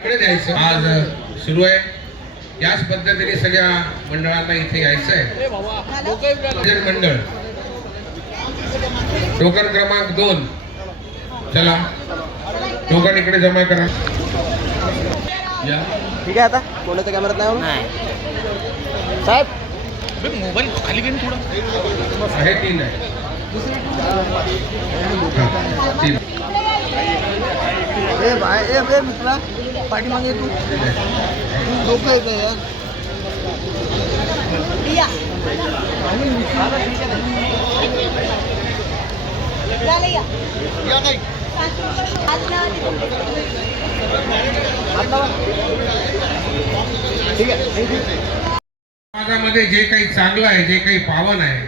इकडे द्यायचं आज सुरू आहे. याच पद्धतीने सगळ्या मंडळांना इथे यायचं आहे. भजन मंडळ. टोकन क्रमांक दोन. चला. टोकन इकडे जमा करा. या. ठीक आहे आता? कोणाच्या कॅमेऱ्यात नाही. साहेब? मोबाईल खाली घेऊन थोडं. आहे तीन आहे. हा, तीन. ए बाय ए बे मित्रा पाठीमागे तू. डोकं येतं यार. समाजामध्ये जे काही चांगलं आहे जे काही पावन आहे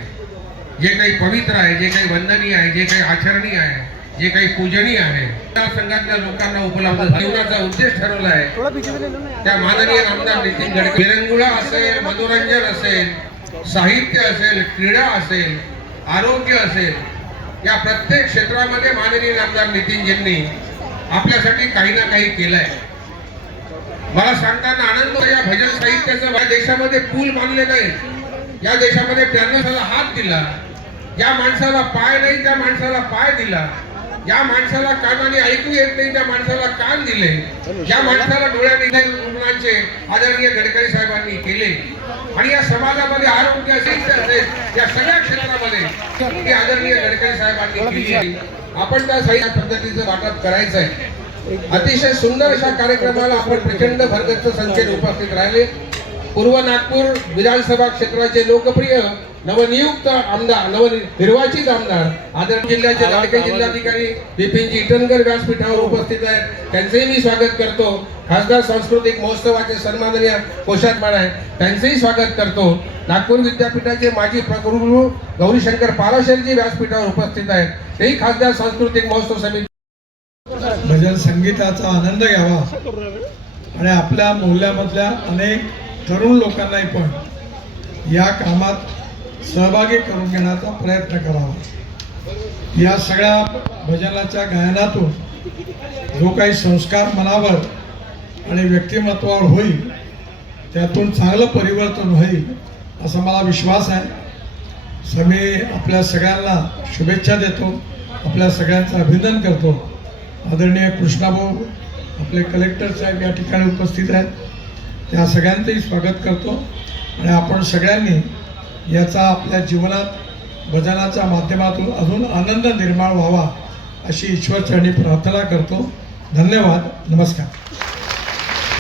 जे काही पवित्र आहे जे काही वंदनीय आहे जे काही आचरणीय आहे जे काही पूजनीय आहे त्या संघातल्या लोकांना उपलब्ध जीवनाचा उद्देश ठरवला आहे. त्या माननीय आमदार नितीन गडकरी. विरंगुळा असेल मनोरंजन असेल साहित्य असेल क्रीडा असेल आरोग्य असेल या प्रत्येक क्षेत्रामध्ये माननीय आमदार नितीनजींनी आपल्यासाठी काही ना काही केलंय. मला सांगताना आनंद या भजन साहित्याचं या देशामध्ये पूल बांधले नाही या देशामध्ये त्यांना हात दिला. ज्या माणसाला पाय नाही त्या माणसाला पाय दिला. या माणसाला कानाने ऐकू येत नाही त्या माणसाला कान दिले. ज्या माणसाला डोळ्याने नाही रुग्णांचे आदरणीय गडकरी साहेबांनी केले. आणि या समाजामध्ये आरोग्य असेल या सगळ्या क्षेत्रामध्ये ते आदरणीय गडकरी साहेबांनी केली. आपण त्या सही पद्धतीचं वाटप करायचं आहे अतिशय सुंदर अशा कार्यक्रमाला आपण प्रचंड भरगच्च संख्येने उपस्थित राहिले. पूर्व नागपूर विधानसभा क्षेत्राचे लोकप्रिय नवनियुक्त आमदार नवनिर्वाचित आमदार आदरणीय जिल्ह्याचे लाडके जिल्हाधिकारी बिपिनजी इटनकर व्यासपीठावर उपस्थित आहेत. त्यांचेही मी स्वागत करतो. खासदार सांस्कृतिक महोत्सवाचे सन्माननीय कोषाध्यक्ष आहे त्यांचेही स्वागत करतो. नागपूर विद्यापीठाचे माजी प्रकुलगुरू गौरीशंकर पाराशरजी व्यासपीठावर उपस्थित आहेत. तेही खासदार सांस्कृतिक महोत्सव समिती भजन संगीताचा आनंद घ्यावा. आणि आपल्या मोहल्ल्यामधल्या अनेक तरुण लोकांनाही पण या कामात सहभागी करून घेण्याचा प्रयत्न करावा. या सगळ्या भजनाच्या गायनातून जो काही संस्कार मनावर आणि व्यक्तिमत्वावर होईल त्यातून चांगलं परिवर्तन होईल असा मला विश्वास आहे. समी मी आपल्या सगळ्यांना शुभेच्छा देतो आपल्या सगळ्यांचं अभिनंदन करतो. आदरणीय कृष्णाभाऊ आपले कलेक्टर साहेब या ठिकाणी उपस्थित आहेत. त्या सगळ्यांचंही स्वागत करतो. आणि आपण सगळ्यांनी याचा आपल्या जीवनात भजनाच्या माध्यमातून अजून आनंद निर्माण व्हावा अशी ईश्वरचरणी प्रार्थना करतो. धन्यवाद. नमस्कार.